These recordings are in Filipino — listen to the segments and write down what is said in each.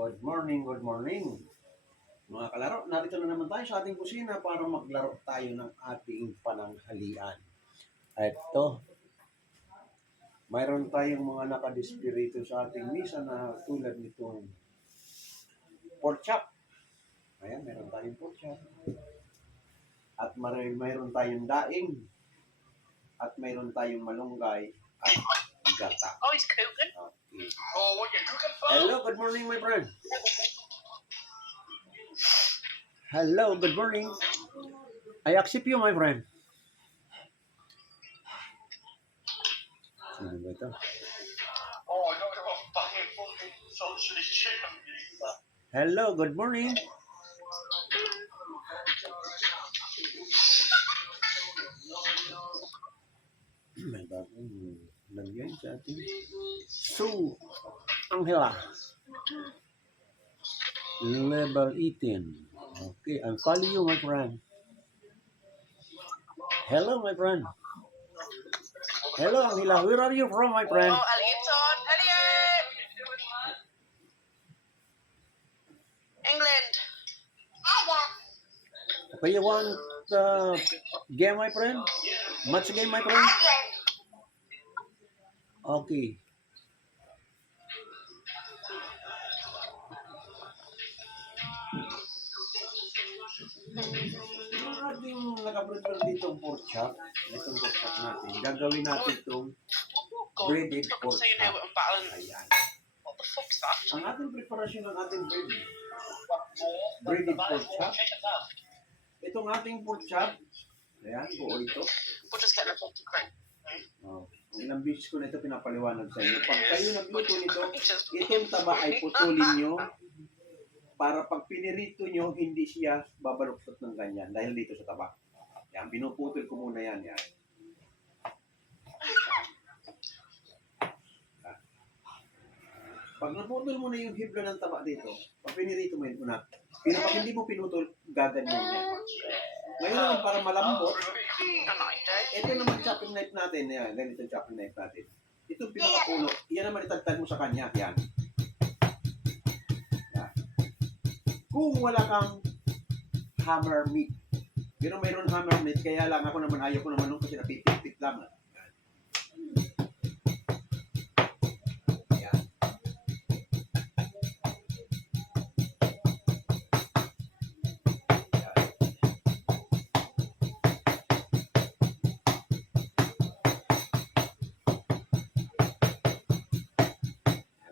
Good morning. Mga kalaro, narito na naman tayo sa ating kusina para maglaro tayo ng ating pananghalian. Ito, mayroon tayong mga nakadispirito sa ating misa na tulad nitong pork chop. Ayan, mayroon tayong pork chop. At mayroon tayong daing. At mayroon tayong malunggay at gata. Oh, he's cooking. Okay. Oh, what you cooking for? Hello, good morning, my friend. Hello, good morning. I accept you, my friend. Sino ba ito? Oh, I don't know what fucking sausage chicken. Hello, good morning. May bagong lagyan sa ating Sue Angela. Level 18. Okay, I'm following you, my friend. Hello, my friend. Hello, Angela. Where are you from, my friend? Oh, Elliot's on. Elliot! England. Okay, you want game, my friend? Match game, my friend? Okay. Yung ating nakaprepare dito pork chop, itong pork chop natin, gagawin natin itong breaded pork So you know chop. what I'm battling. Ayan. What the fuck's that? Ang ating preparasyon ng ating breaded pork chop, itong ating pork chop, ayan, buo ito. We'll just get a fucking cream. Oh, ilang beses ko na ito pinapaliwanag sa inyo. Pag kayo nagluto nito, itong taba ay putulin nyo para pag pinirito nyo, hindi siya babaluktot ng ganyan dahil dito sa taba. Yan, pinuputol ko muna yan. Yan. Pag naputol mo na yung hibla ng taba dito, pag pinirito mo yun, pag hindi mo pinutol, gaganyan yan. Ngayon naman para malambot, ito naman chopping knife natin. Yan, ganito chopping knife natin. Itong pinakapuno, yan naman itagtag mo sa kanya. Yan. Yan. Kung wala kang hammer meat, pero mayroon hammer meat, kaya lang ako naman ayaw ko naman nung kasi napipit-pit lang. Yan.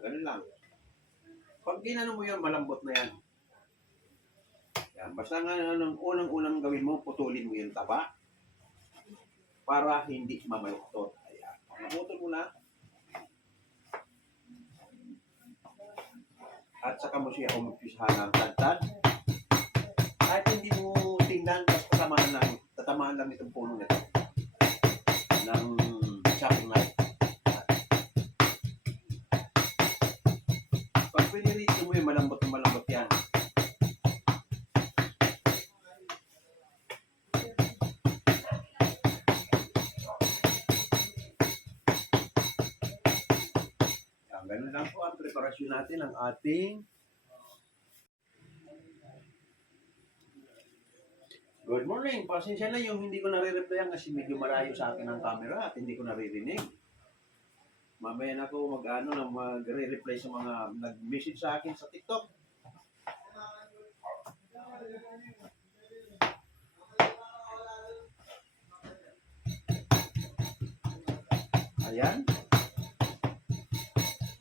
Ganun lang. Pag ginano mo yan, malambot na yan. Yan. Basta nga unang-unang gawin mo, putulin mo yung taba para hindi mamaluktot. Ayan. Naputol mo na. At saka mo siya umpisahan ng tagtad. Kahit hindi mo tingnan, basta tatamaan lang itong puno nito ng chopping knife. Pag pinirito mo yung malambot na malambot yan. Yan, ganun lang po ang preparasyon natin ng ating good morning. Pasensya na yung hindi ko nare-replyan kasi medyo malayo sa akin ang camera at hindi ko naririnig. Mamaya na ako magre-reply sa mga nag-message sa akin sa TikTok. Ayan.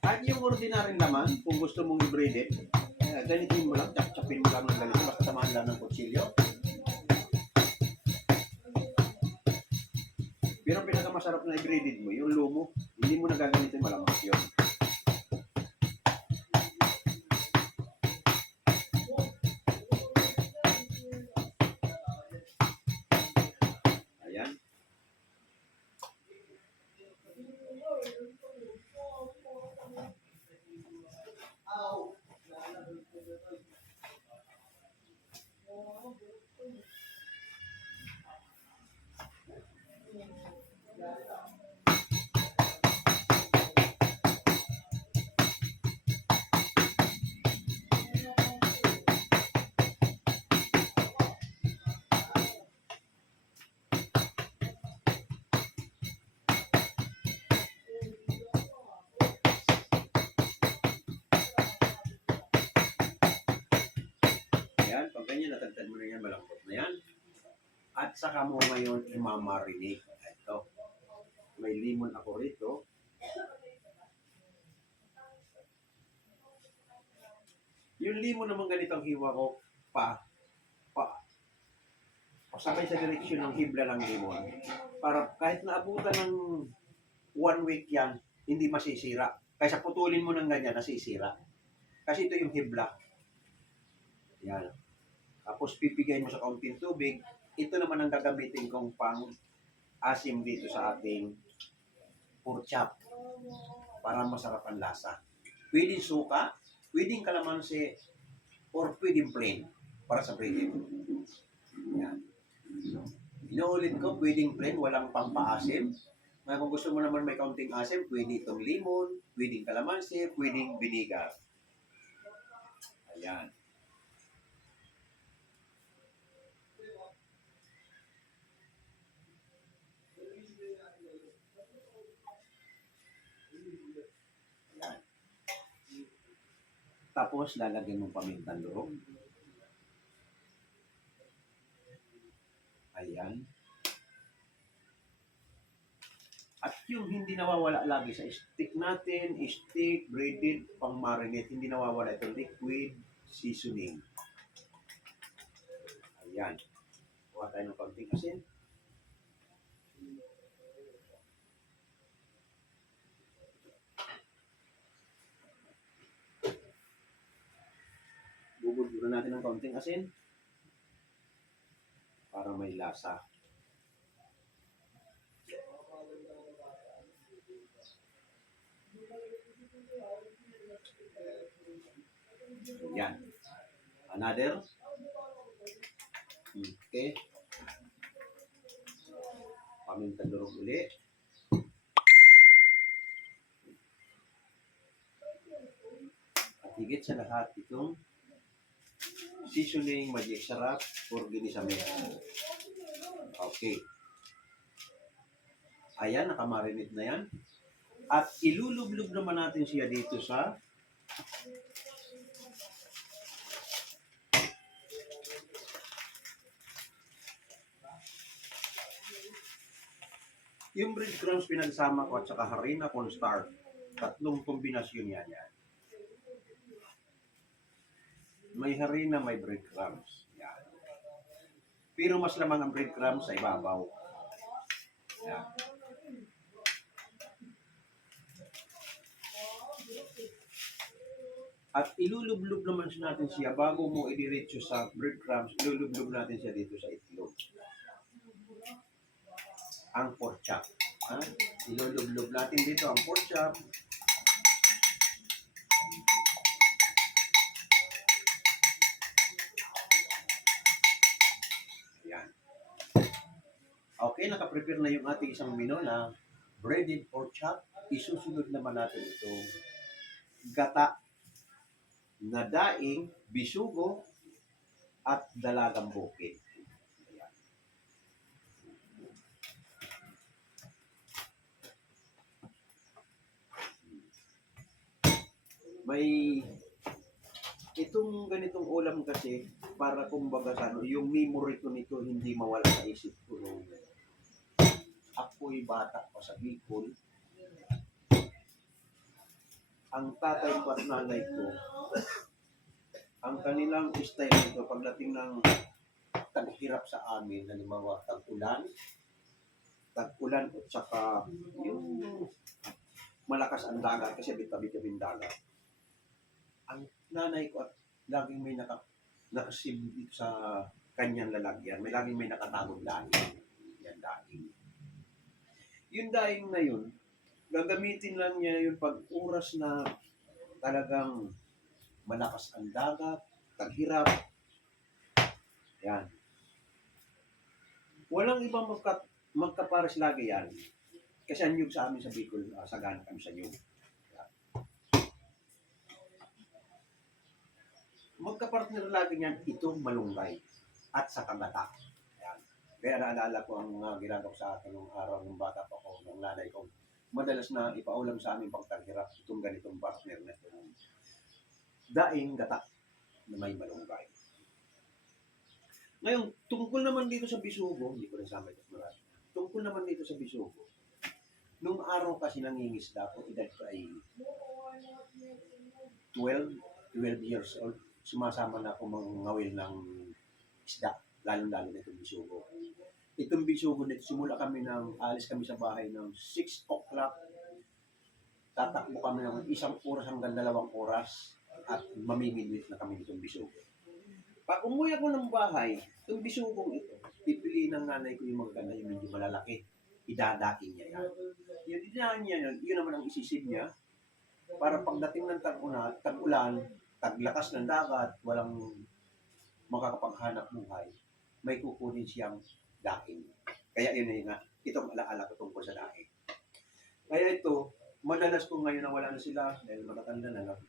At yung ordinaryong laman, kung gusto mong i-braided, ganitin mo lang, chap-chapin mo lang ng ganito, basta samahan lang ng kutsilyo. Pero pinakamasarap na i-braided mo, yung lumo, hindi mo nagagamitin malamang yun. Ayan. Ayan, pag ganyan, natagtad mo na yan, malambot na yan. At saka mo ngayon imamarinate. Ito, may limon ako rito. Yung limon naman ganitong hiwa ko, pasabay sa direksyon ng hibla ng limon. Para kahit naabutan ng 1 week yan, hindi masisira. Kaysa putulin mo ng ganyan, nasisira. Kasi ito yung hibla. Yan. Tapos pipigay mo sa kaunting tubig. Ito naman ang gagamitin kong pang asim dito sa ating pork chop. Para masarap ang lasa. Pwedeng suka, pwedeng kalamansi, or pwedeng plain para sa breaded. Yan. Inuulit ko, pwedeng plain, walang pampaasim. Kaya kung gusto mo naman may kaunting asim, pwede itong limon, pwedeng kalamansi, pwedeng vinegar. Ayan. Ayan. Tapos, lalagyan mong pamintang durog. Ayan. At yung hindi nawawala lagi sa stick natin, stick, breaded, pang marinate, hindi nawawala ito, liquid seasoning. Ayan. Kuha tayo ng konting asin. Bubudburan natin ng konting asin para may lasa. Yan. Another. Okay. Pamintang durog uli. At higit sa lahat itong seasoning magic sarap or ginisame. Okay. Ayan, nakamarinate na yan. At ilulublog naman natin siya dito sa yung breadcrumbs pinagsama ko at saka harina cornstarch. Tatlong kombinasyon yan. May harina, may breadcrumbs. Yan. Pero mas lamang ang breadcrumbs sa ibabaw. Yan. At ilulublog naman natin siya bago mo idiretso sa breadcrumbs, ilulublog natin siya dito sa itlog. Ang pork chop. Ilulublog natin dito ang pork chop. Ayan. Okay, nakaprepare na yung ating isang menu na breaded pork chop. Isusunod naman natin itong gata na daing, bisugo, at dalagang bukid. Ayan. May itong ganitong ulam kasi para kumbaga sa yung memory ko nito hindi mawala sa isip ko nung ako'y bata pa sa Bicol. Ang tatay ko at nanay ko, ang kanilang style nito pagdating ng taghirap sa amin, halimbawa tag-ulan at saka yung malakas ang dagat kasi bitabi-tabing dagat. Ang nanay ko at laging may nakasim dito sa kanyang lalagyan, may laging may nakatagong daing. Yan daing. Yung daing na yun, gagamitin lang niya yung pag-oras na talagang malakas ang dagat, taghirap. Yan. Walang ibang magkapares lagi yan. Kasi ang nyug sa amin sa Bicol, sagana kami sa nyug. Yan. Magkapartner lagi niyan itong malunggay at sa kagata. Yan. Kaya naalala ko ang ginagawa sa akin nung araw ng bata pa ko, ng nanay ko. Madalas na ipaulam sa amin pag taghirap itong ganitong partner na ito. Daing gata na may malunggay. Ngayon, tungkol naman dito sa bisugo, hindi ko nasama ito marami. Tungkol naman dito sa bisugo, nung araw kasi nangingisda ako, edad ko ay 12 years old, sumasama na ako mangawil ng isda, lalo-lalo na itong bisugo. Itong bisugo nito, simula kami alis kami sa bahay ng 6 o'clock, tatakbo kami ng 1 oras hanggang 2 oras at mamimilwit na kami nitong bisugo. Pag umuwi ako ng bahay, itong bisugong ito, pipiliin ng nanay ko yung maganda, yung medyo malalaki. Idadaking niya yan. Yung idadaking niya yun naman ang isisib niya para pagdating ng tag-ulan, taglakas ng dagat, walang makakapaghanap buhay, may kukunin siyang daking. Kaya yun ay nga, itong alaala ko tungkol sa daking. Kaya ito, madalas ko ngayon na wala na sila, dahil matatanda na lang.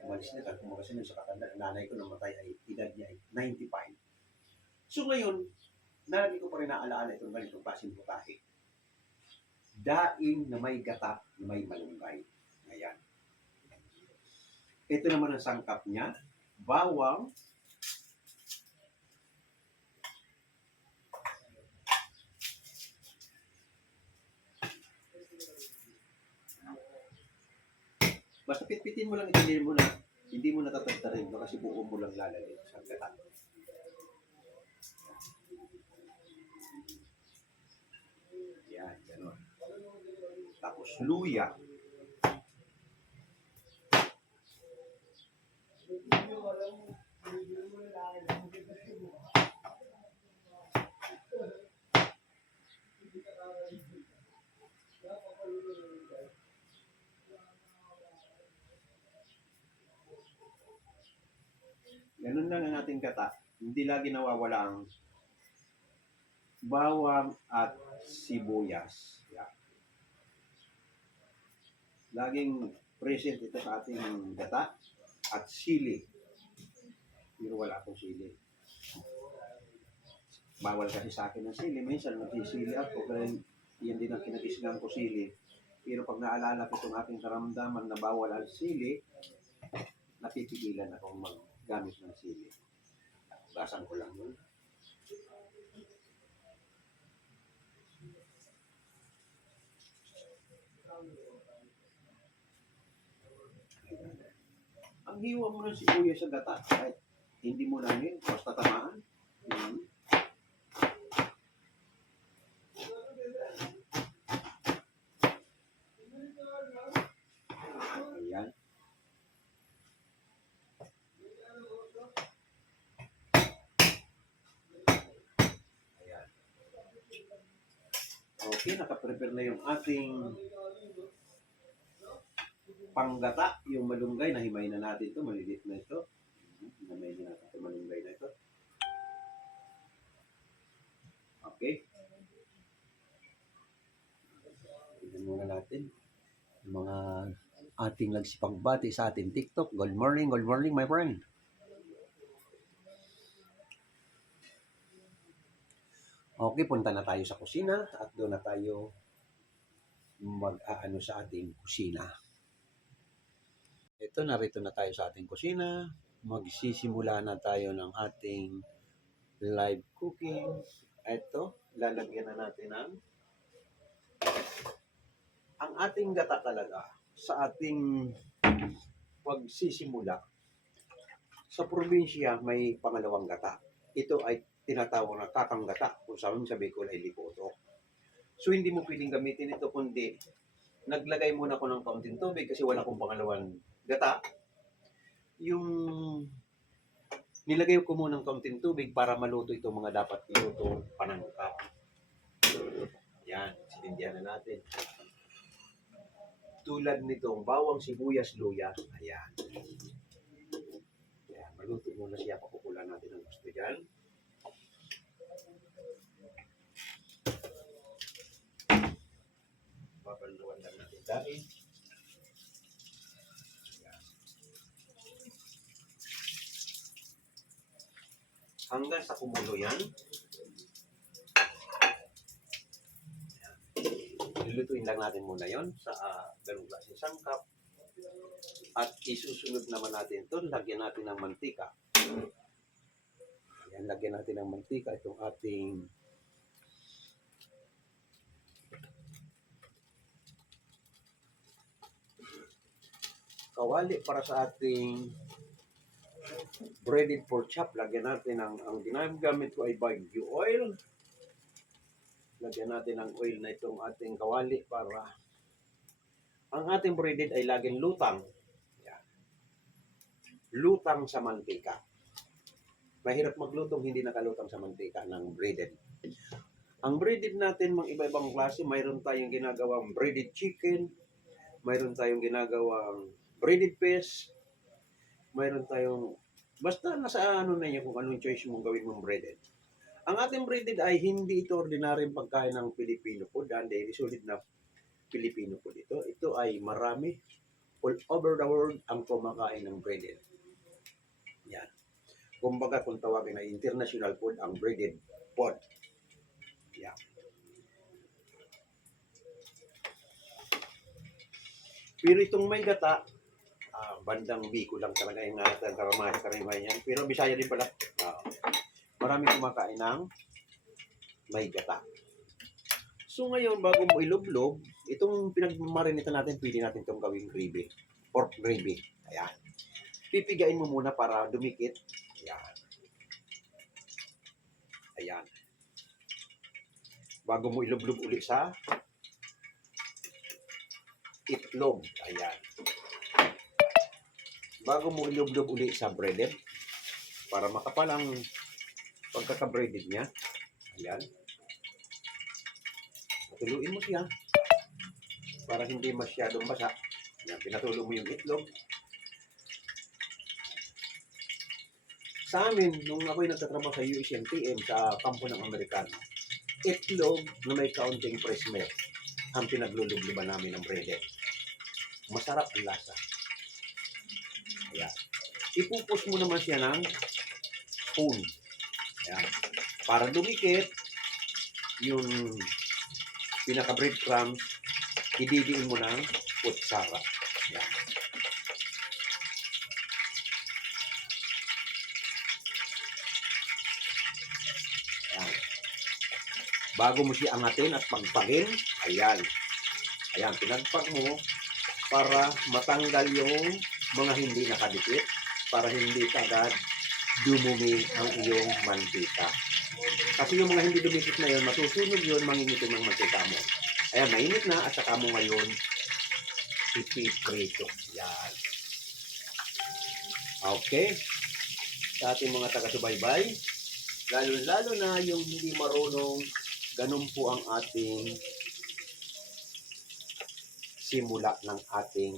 Umalis na, kasi nun sa katanda, nanay ko namatay ay edad niya ay 95. So ngayon, nalagi ko pa rin naalaala itong ganitong klaseng putahe. Daing na may gata, na may malunggay. Ayan. Ito naman ang sangkap niya. Bawang, basta pitpitin mo lang, hindi mo natatagtarin kasi buo mo lang lalagay sa gata. Yan, gano'n. Tapos luya. Ganun lang ang ating gata. Hindi lagi nawawala ang bawang at sibuyas. Yan. Laging present ito sa ating gata at sili. Pero wala akong sili. Bawal kasi sa akin ng sili. Minsan nagsisili ako pero yan din ang kinagisgan ko sili. Pero pag naalala ko itong ating karamdaman na bawal ang sili, napipigilan akong maggamit ng sili. Basan ko lang yun. Ang hiwa mo ng sibuyas sa gata, kahit hindi mo namin, basta tamaan. Ayan. Ayan. Okay, nakaprepare na yung ating panggata, yung malunggay, nahimay na natin ito, maliliit na ito. Nahimay na natin ito, malunggay na ito. Okay. Tignan muna natin yung mga ating nagsipagbati sa ating TikTok. Good morning, my friend. Okay, punta na tayo sa kusina at doon na tayo mag-aano sa ating kusina. Ito, narito na tayo sa ating kusina. Magsisimula na tayo ng ating live cooking. Ito, lalagyan na natin ang ating gata talaga sa ating pagsisimula. Sa probinsya, may pangalawang gata. Ito ay tinatawag na kakang gata kung saan sa Bicol ay lipoto. So, hindi mo pwedeng gamitin ito kundi naglagay muna ko ng kaunting tubig kasi wala akong pangalawang gata. Yung nilagay ko muna ng kaunting tubig para maluto itong mga dapat iluto panangkap. Yan, sinindihan na natin. Tulad nitong bawang, sibuyas, luya. Ayan. Ayan, maluto muna siya. Pakukulan natin ang gusto dyan. Papaluan lang natin dahil. Hanggang sa kumulo yan. Lulutuin lang natin muna yon sa ganung klaseng sangkap. At isusunod naman natin ito, lagyan natin ng mantika. Ayan, lagyan natin ng mantika itong ating kawali para sa ating breaded pork chop. Lagyan natin ang ginagamit ko ay barbecue oil. Lagyan natin ng oil na itong ating kawali para ang ating breaded ay laging lutang. Yan. Lutang sa mantika. Mahirap maglutong hindi nakalutang sa mantika ng breaded. Ang breaded natin, mga iba-ibang klase, mayroon tayong ginagawang breaded chicken, mayroon tayong ginagawang breaded fish, mayroon tayong, basta nasa ano na niya kung anong choice mong gawin mong breaded. Ang ating breaded ay hindi ito ordinaryong pagkain ng Filipino food, dahil sulit na Filipino food ito. Ito ay marami, all over the world ang kumakain ng breaded. Yan. Kumbaga kung tawagin na international food ang breaded food. Yan. Pero itong may gata, bandang Bicol lang talaga yung karamihan yan. Pero Bisaya din pala. Marami kumakain ng may gata. So ngayon, bago mo ilublob, itong pinagmarinitan natin, pwede natin itong gawing gravy. Pork gravy. Ayan. Pipigain mo muna para dumikit. Ayan. Ayan. Bago mo ilublob uli sa itlog. Ayan. Bago mo ilublob uli sa breaded, para makapal ang pagkaka-breaded niya. Ayan. Tuluin mo siya para hindi masyadong basa. Ayan. Pinatulo mo yung itlog. Sa amin, nung ako'y nagtatrabaho sa USMTM sa kampo ng Amerikano, itlog na may kaunting fresh milk ang pinaglulubluban namin ng breaded. Masarap ang lasa. Ayan. Ipupus mo naman siya ng spoon. Ayan. Para dumikit, yung pinaka-breadcrumbs, ididiin mo ng kutsara. Ayan. Ayan. Bago mo siya angatin at pagpagin, ayan. Ayan, pinagpag mo para matanggal yung mga hindi nakadikit, para hindi agad dumumi ang iyong mantika. Kasi yung mga hindi dumikit na yun, masusunog yun, mangingitim ang mantika mo. Ayan, mainit na at saka mo ngayon ipiprito. Yan. Okay. Sa ating mga taga-subaybay, lalo-lalo na yung hindi marunong, ganun po ang ating simula ng ating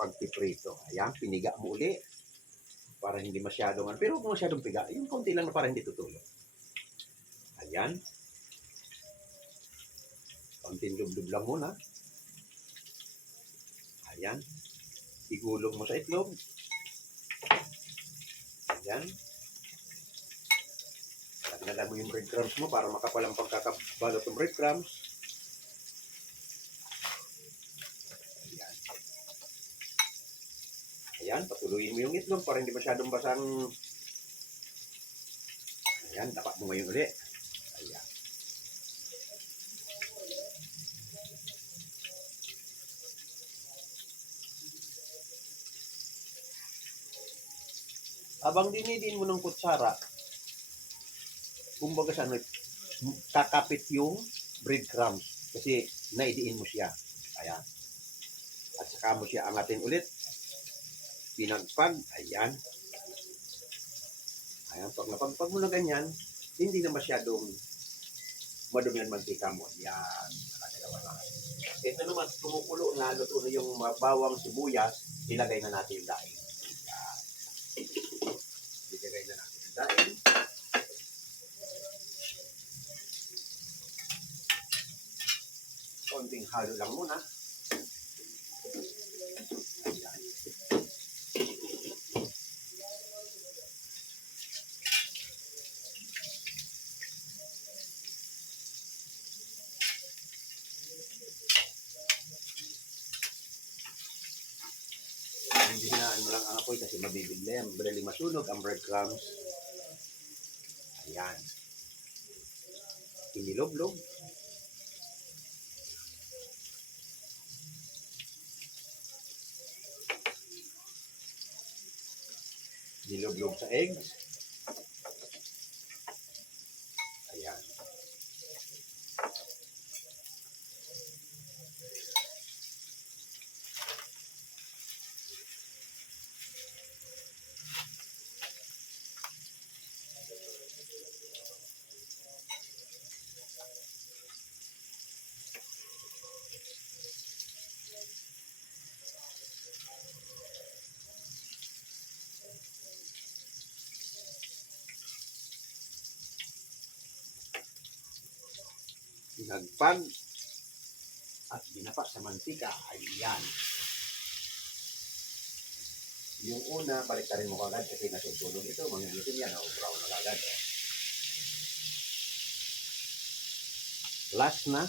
pagpiprito. Ayan, piniga mo uli para hindi masyadong, pero kung masyadong piga, yung konti lang na para hindi tutulog. Ayan. Konting lublob lang muna. Ayan. Igulong mo sa itlog. Ayan. Lagyan mo yung breadcrumbs mo para makapalang pagkakabalot ng breadcrumbs. Ayan. Ayan, patuloyin mo yung itlog para hindi masyadong basang. Ayan, tapak mo ngayon ulit. Ayan. Habang dinidin mo ng kutsara, kumbaga sa kakapit yung breadcrumbs kasi naidiin mo siya. Ayan. At saka mo siya angatin ulit. Pinagpag. Ayan. Ayan. Pag napagpag mo na ganyan, hindi na masyadong madumi ang mantika mo. Ayan. Nakadalawa na. Ito naman, kumukulo na, luto na yung bawang sibuyas, ilagay na natin yung daing. Ayan. Ilagay na natin yung daing. Konting halo lang muna. Ayan. Hindi hinaan mo lang ang apoy kasi mabibigla yan. Madaling masunog ang breadcrumbs. Ayan. Inilob-lob. Inilob-lob sa eggs. Ayan. Sinagpag at binapa sa mantika. Ayan. Yung una, baliktarin mo kagad kasi natutulog ito. Mangingitim yan. Brown na kagad. Last na.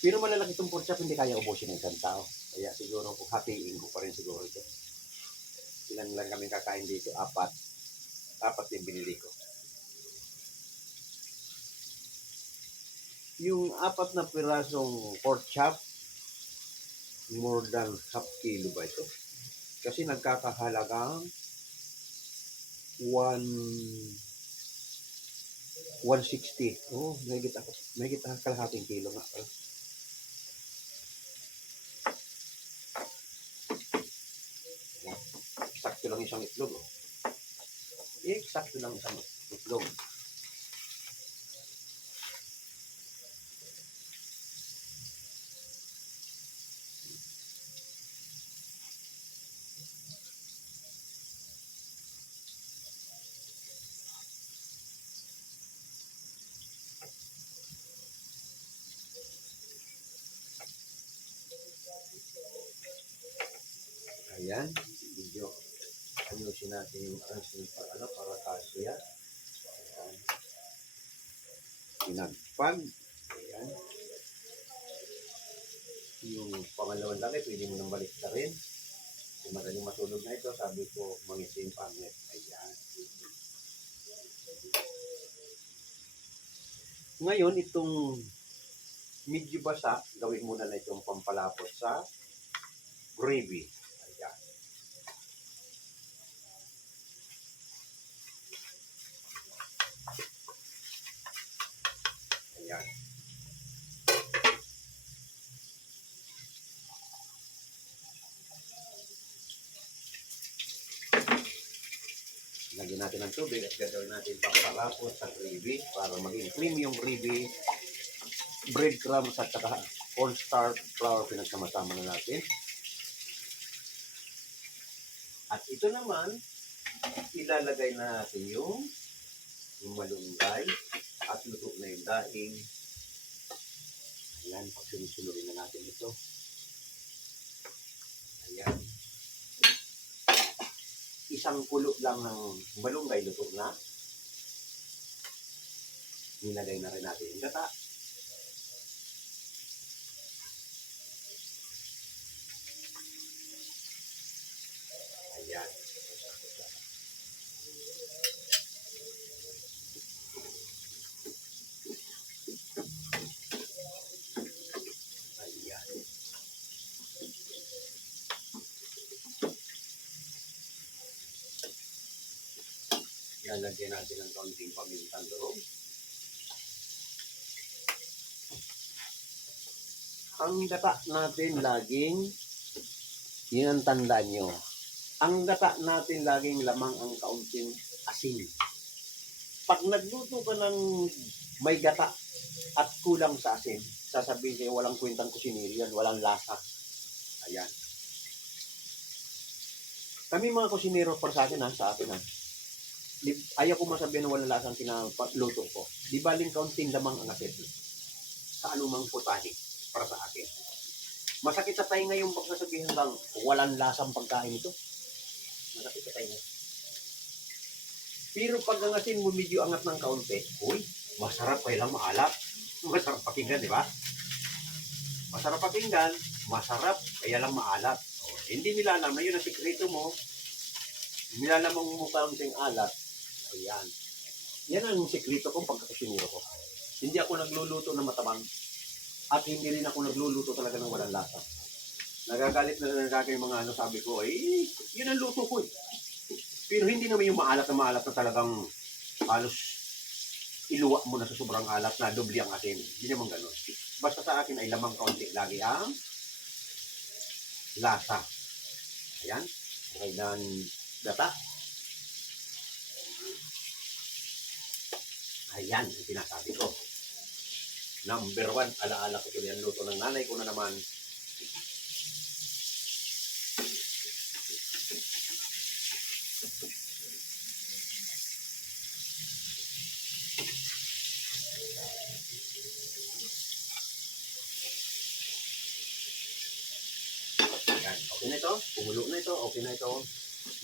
Pero malalaki itong pork chop, hindi kaya ubusin ng isang tao. Kaya siguro kung hatiin ko pa rin siguro ito. Ilan lang kami kakain dito? Apat. Apat yung binili ko. Yung apat na pirasong pork chop, more than half kilo ba ito? Kasi nagkakahalagang 160. Oh, may kita kalahating kilo nga pala. Sakto lang isang itlog. Oh. Sakto lang isang itlog. Ayan, medyo ayusin natin yung arrangement para kasya. Ayan. Pinagpag. Ayan. Yung pangalawang laki, pwede mo nang balik na rin. Kung madaling matulog na ito, sabi ko, mangisin pangit. Ayan. Ngayon, itong medyo basa, gawin muna na itong pampalapot sa gravy. Ayan. Ayan. Lagyan natin ng tubig at gagawin natin pampalapot sa gravy para maging creamy yung gravy. Breadcrumbs at saka cornstarch flour pinagsama-sama na natin. At ito naman, ilalagay na natin yung malunggay at luto na yung daing. Ayan, pagsunod-sunodin na natin ito. Ayan. Isang kulo lang ng malunggay luto na. Nilagay na rin natin yung gata. Ayan. Ayan. Lalagyan natin ng kaunting pamintang loob. Ang gata natin laging, yun ang tanda nyo. Ang gata natin laging lamang ang kaunting asin. Pag nagluto ka ng may gata at kulang sa asin, sasabihin sa'yo walang kwentang kusinero yan, walang lasa. Ayan. Kami mga kusinero para sa akin ha. Ayaw ko masabihin na walang lasa ang pinaluto ko. Di baling kaunting lamang ang asin. Sa anumang putahe para sa akin. Masakit sa tayo ngayon pag nasabihin lang walang lasang pagkain ito. Masakit sa tayo. Pero pag ang asin mo medyo angat ng kaunti, uy, masarap kaya lang maalat. Masarap pakinggan, di ba? Masarap pakinggan, masarap kaya lang maalat. O, hindi nila alam na yun ang sikreto mo. Nilalamang mo kaunting alat. Ayan. Yan ang sekreto kong pagkakasinuro ko. Hindi ako nagluluto ng matabang at hindi rin ako nagluluto talaga ng walang lasa. Nagagalit na nagagalit yung mga ano, sabi ko, yun ang luto ko eh. Pero hindi naman yung maalat na talagang halos iluwa mo na sa sobrang alat na doble ang asin. Hindi naman ganun. Basta sa akin ay lamang kaunti lagi ang lasa. Ayan. Okay na ang data. Ayan ang sinasabi ko. Number 1, alaala ko tuloy ang luto ng nanay ko na naman. Ayan. Okay na ito. Kumulo na ito. Okay na ito.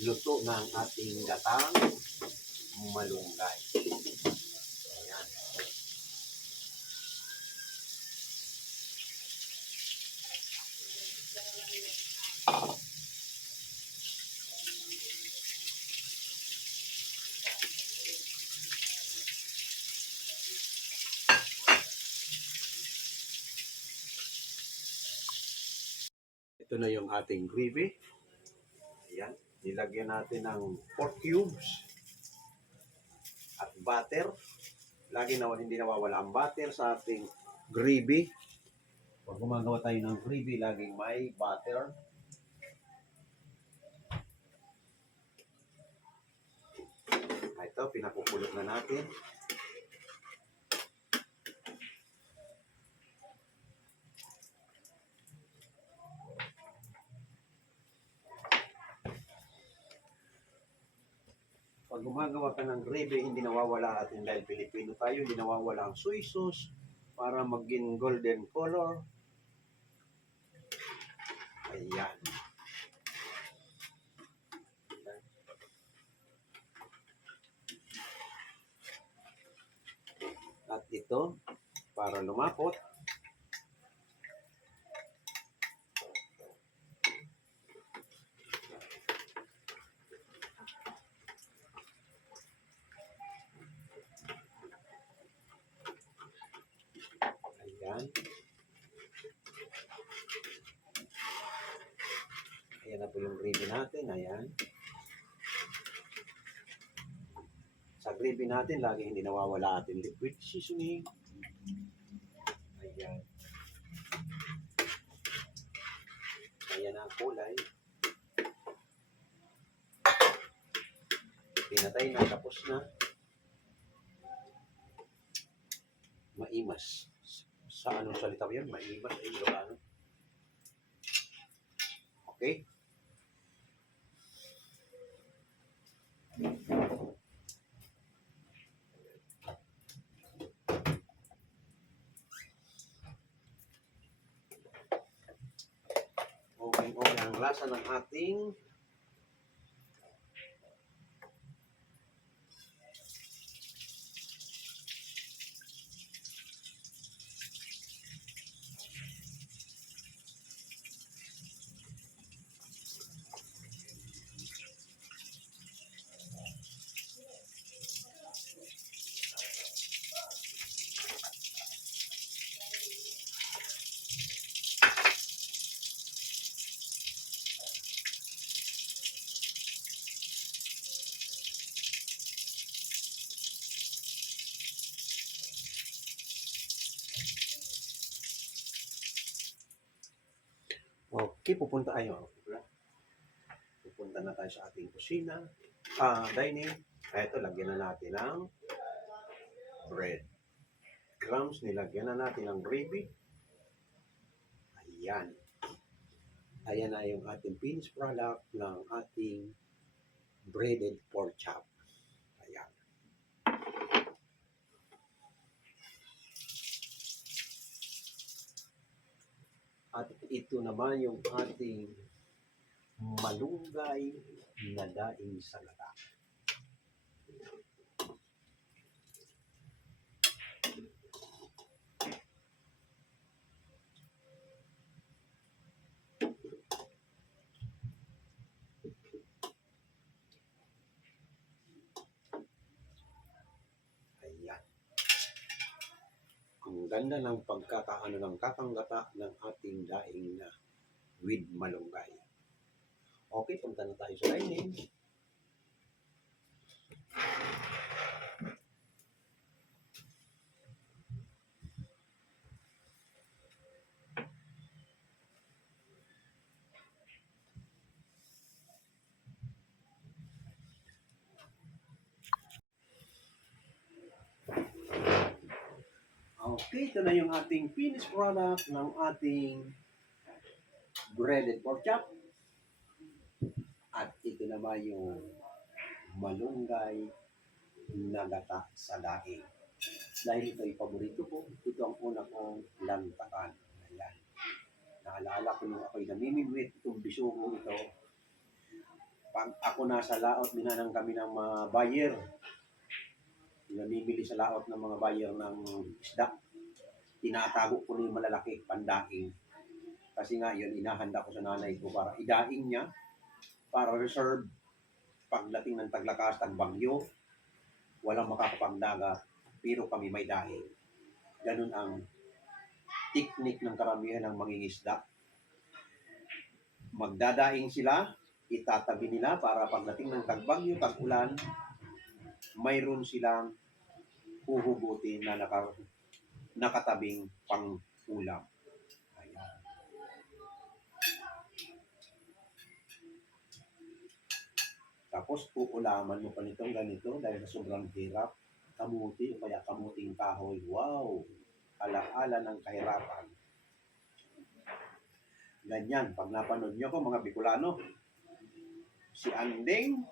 Luto ng ating gatang malunggay. Ayan. Ito na yung ating gravy. Ayan. Nilagyan natin ng pork cubes at butter. Lagi na hindi nawawala ang butter sa ating gravy. Pag gumagawa tayo ng gravy, laging may butter. Ito, pinapupulot na natin. Pag gumagawa ka ng gravy, hindi nawawala atin dahil Pilipino tayo, hindi nawawala ang soy sauce para maging golden color. Ayan. At ito, para lumapot, ayan. Ayan na po yung gravy natin, ayan. Sa gravy natin, lagi hindi nawawala ating liquid seasoning. Ayan. Ayan ang kulay. Pinatay na, tapos na. Maimas. Sa anong salita yun? Maimas ay Ilocano. Okay? Okay ang lasa ng ating okay, pupunta tayo. Pupunta na tayo sa ating kusina. Dining. Ito, lagyan na natin ng bread. Crumbs, nilagyan na natin ng gravy. Ayan. Ayan na yung ating finished product ng ating breaded pork chop. Ayan. At ito naman yung ating malunggay na daing salata. ganda ng pagkataano ng kakanggata ng ating daing na with malunggay. Okay, punta na tayo sa dining. Okay, ito na yung ating finished product ng ating breaded pork chop. At ito naman yung malunggay na gata sa daing. Dahil ito ay paborito ko, ito ang una kong lantakan. Ayan. Naalala ko nung ako'y namimingwit itong bisugo ito. Pag ako nasa laot, minanang kami ng mga buyer. Namimili sa laot ng mga buyer ng isda. Tinatago ko na yung malalaki, pandaing. Kasi nga yun, inahanda ko sa nanay ko para idaing niya, para reserve pagdating ng taglakas, tagbagyo, walang makakapagdagat, pero kami may daing. Ganun ang teknik ng karamihan ng mangingisda. Magdadaing sila, itatabi nila para pagdating ng tagbagyo, tag-ulan, mayroon silang huhugutin na nakatabing pang-ulam. Ayan. Tapos uulaman mo pa nitong ganito dahil sa sobrang hirap. Kamuti o kaya kamuting kahoy. Wow! Ala-ala ng kahirapan. Ganyan, pag napanood nyo ko mga Bicolano, si Andeng,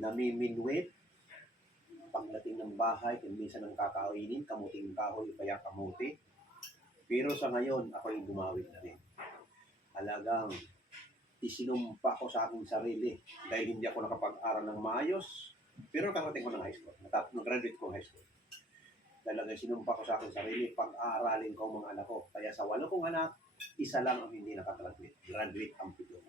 namiminwit, pagdating ng bahay, kung minsan ang kakainin, kamuting kahoy o kaya kamuti. Pero sa ngayon, ako'y gumawit na rin. Talagang isinumpa ko sa aking sarili dahil hindi ako nakapag-aral ng maayos. Pero nakarating ko ng high school. Nag-graduate ko high school. Talagang sinumpa ko sa aking sarili, pag-aaralin ko ang mga anak ko. Kaya sa 8 kong anak, isa lang ang hindi nakagraduate. Graduate ang 7.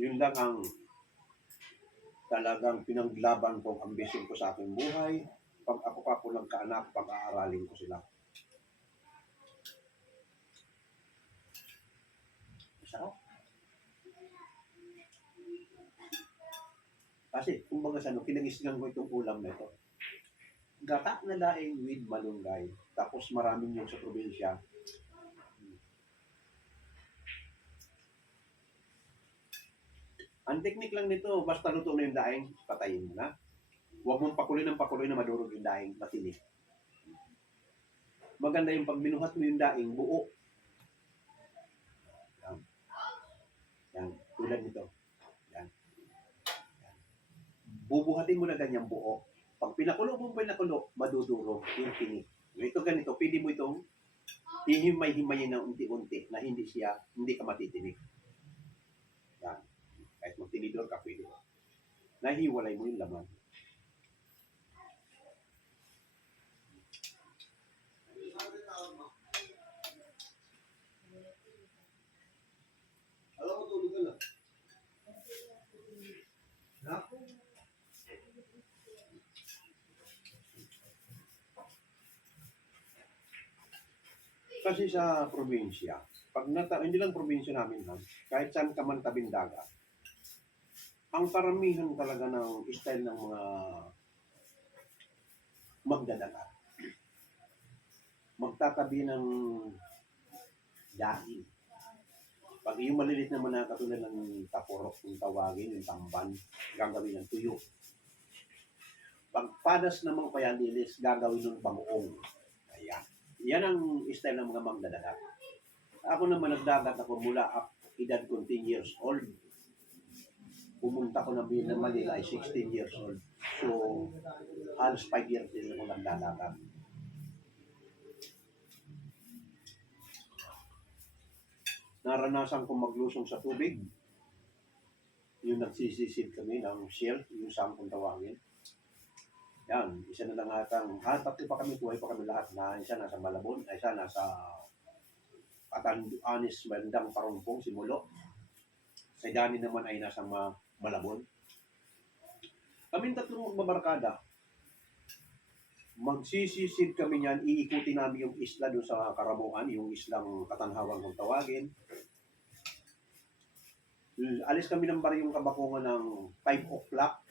Yun lang ang talagang pinaglaban kong ambisyon ko sa aking buhay. Pag ako pa po nagkaanak, pag-aaralin ko sila. Masarap. Kasi, kumbaga sa kinagisgan ko itong ulam na ito. Gata na daing with malunggay. Tapos maraming yung sa probinsya. Ang teknik lang nito, basta luto na yung daing, patayin mo na. Huwag mong pakuloy na madurog yung daing, matinik. Maganda yung pag binuhat mo yung daing, buo. Yan. Yan. Tulad nito. Yan. Yan. Bubuhatin mo na ganyang buo. Pag pinakulo, madudurog yung tinik. Ito ganito, pwede mo itong hihimay-himayin ng unti-unti na hindi ka matitinik. Yan. Kahit magtinidor ka, pwede mo. Nahiwalay mo yung laman. Alam mo, tulog na. Naku. Kasi sa probinsya, hindi lang probinsya namin, kahit saan ka man tabing dagat, ang karamihan talaga ng style ng mga magdadala. Magtatabi ng daing. Pag yung malilit naman na katulad ng tapurok, yung tawagin, yung tamban, gagawin ng tuyo. Pag padas namang payalilis, gagawin ng bagoong. Ayan. Yan ang style ng mga magdadala. Ako naman nagdagat ako mula edad ko 10 years old. Pumunta ko ng Manila ay 16 years old. So, halos 5 years din ako nagdadagat. Naranasan kong maglusong sa tubig. Yung nagsisisid kami ng shell, yung saan kong tawagin. Yan, isa na lang atang, tatlo pa kami, tuway pa kami lahat na isa nasa Malabon, isa nasa Anis, bandang Parumpong, Simulo. Si Dani naman ay nasa Malabon. Kaming tatlong magbabarkada, magsisisid kami niyan, iikutin namin yung isla doon sa Karamuan, yung islang Katanhawan kung tawagin. Alis kami ng Baryong Kabakungan ng 5 o'clock.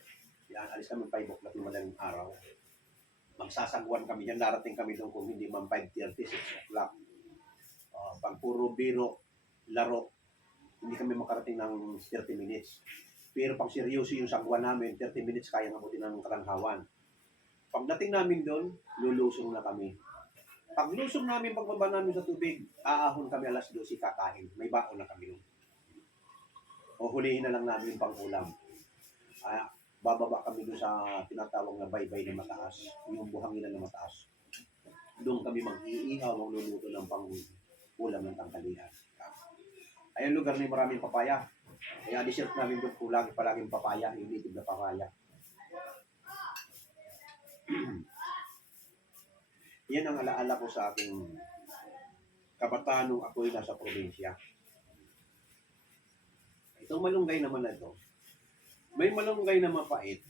Yan, alis kami 5 o'clock ng madaling araw. Magsasagwan kami yan, darating kami doon kung hindi man 5:30, 6 o'clock. Pag puro biro, laro, hindi kami makarating ng 30 minutes. Pero pag seryoso yung sagwan namin, 30 minutes kaya ngabutin ng Katanhawan. Pagdating namin doon, lulusong na kami. Pag lusong namin, pagbaba namin sa tubig, aahon kami alas 12 kakain. May baon na kami doon. O hulihin na lang namin yung pang-ulam. Bababa kami doon sa tinatawag na baybay na mataas, yung buhanginan na mataas. Doon kami mag-iihaw, magluluto ng pang-ulam ng tanghalian. Ayun lugar na maraming papaya. Kaya dessert namin doon palaging papaya, yung litid na papaya. Yan ang alaala ko sa aking kabataan nung ako'y nasa probinsya. Itong malunggay naman na ito, may malunggay na mapait.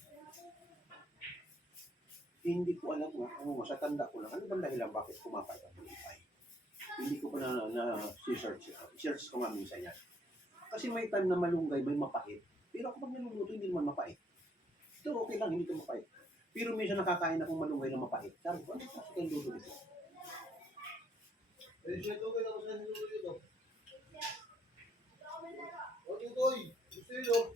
Hindi ko alam nga, sa tanda ko lang, ano bang dahilan bakit kumapait ang malunggay? Hindi ko pa search ko nga minsan yan. Kasi may time na malunggay, may mapait. Pero kapag niluluto, hindi naman mapait. Ito okay lang, hindi ito mapait. Pero minsan nakakain akong malunggay na mapait. Sabi ko, ano kasi kayong luto nito? Siya ito, kaya ako sa niluto dito. O, tutoy! Gusto yun, o.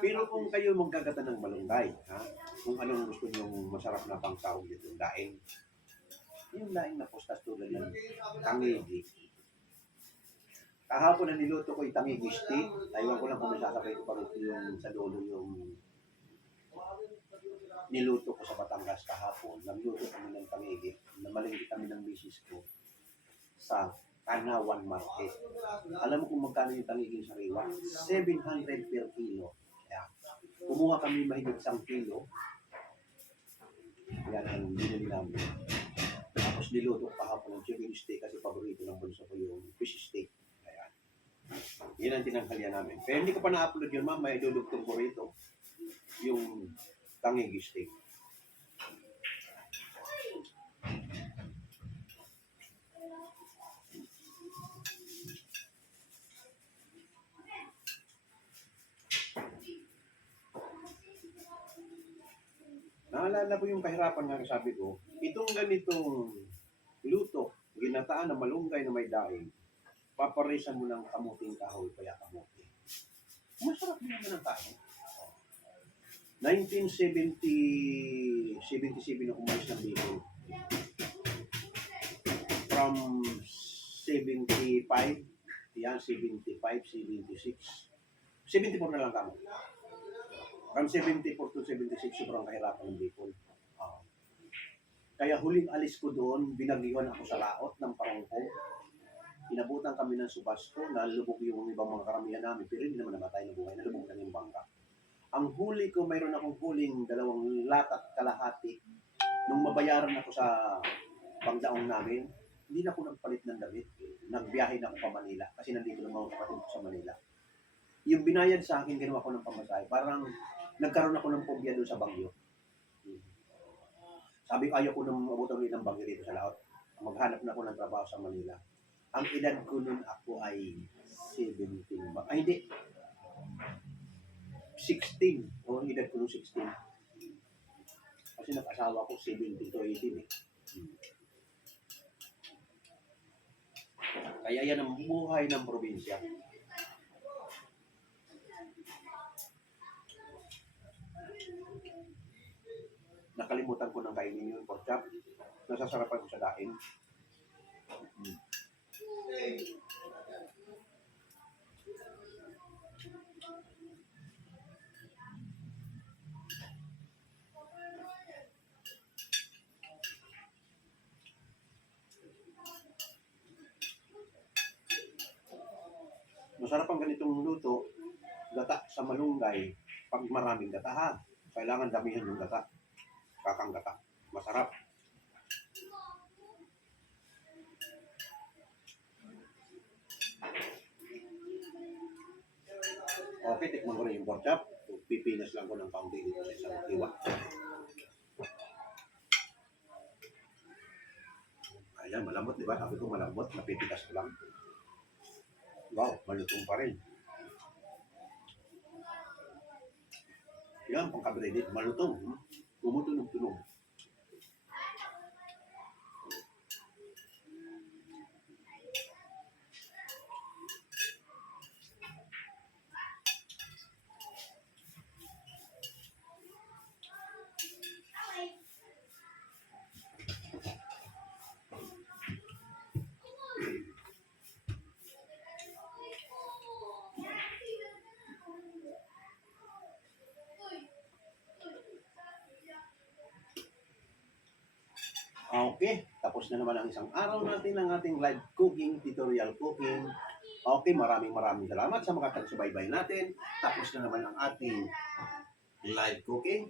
Pero kung kayo magkagata ng malunggay, ha? Kung anong gusto nyo masarap na pangsahog dito, daing. Yung daing na postas tulad ng tangigi. Kahapon na niluto ko yung tangigi steak. Aywan ko lang kung masasakay ko pa rin yung sa dulo yung niluto ko sa Batangas kahapon. Nagluto kami ng tangigi. Namalingki kami ng misis ko sa Kanawan Market. Alam mo kung magkano yung tangiging sariwa? 700 per kilo. Kaya, kumuha kami mahigit 1 kilo. Yan ang binili namin. Tapos niluto ko kahapon ng chicken steak kasi paborito ng bunso ko yung fish steak. Ayan. Yan ang tinanghalian namin. Kaya hindi ko pa na-upload yun, ma'am. May dudugtong ko rito. Yung tangigi steak. Naalala ko yung kahirapan nga sabi ko, itong ganitong luto, ginataan na malunggay na may daing, paparisan mo ng kamuting kahoy, kaya kamuti. Masarap din naman ang kahoy. 1977 ako umalis ng Bicol. From 75, yan, 75, 76, 74 na lang kamo. From 74 to 76, sobrang kahirapan ng Bicol. Kaya huling alis ko doon, binagiwan ako sa laot ng Parangko. Inabutan kami ng Subasco, nalubog yung ibang mga karamihan namin, pero hindi naman namatay na buhay, nalubog na yung bangka. Ang huli ko, mayroon akong huling 2 latat kalahati. Nung mabayaran ako sa pangdaong namin, hindi na ako nagpalit ng damit. Nagbiyahe na ako pa Manila, kasi nandito ng mga kapatid ko sa Manila. Yung binayad sa akin, ginawa ko ng pamasahe. Parang nagkaroon ako ng phobia doon sa Baguio. Sabi ko, ayaw ko nang mabutan ulit ng Baguio dito sa laot. Maghanap na ako ng trabaho sa Manila. Ang edad ko nun ako ay 17 ba? Ay, hindi. 16. O, edad ko nung 16. Kasi nag-asawa ko 17 to 18 eh. Kaya yan ang buhay ng probinsya. Nakalimutan ko ng kainin yun, pork chop. Nasasarapan ko sa daing. Masarap ang ganitong luto, gata sa malunggay, pag maraming gata ha. Kailangan damihan yung gata. Kakang gata. Masarap. Okay, tikman ko rin yung pork chop. Pipinas lang ko ng kaunti dito sa isang hiwa. Ayan, malambot, di ba? Sabi ko malambot, napitikas ko lang. Wow, malutong pa rin. Yan, pangkabredit, malutong. Tumutunog-tunog. Okay, tapos na naman ang isang araw natin ng ating live cooking, tutorial cooking. Okay, maraming salamat sa mga taga-subaybay natin. Tapos na naman ang ating live cooking.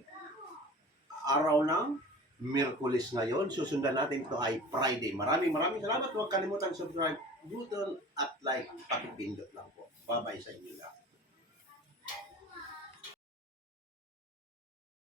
Araw ng Miyerkules ngayon. Susundan natin ito ay Friday. Maraming salamat. Huwag kalimutan subscribe button at like. Pakipindot lang po. Bye-bye sa inyo lahat.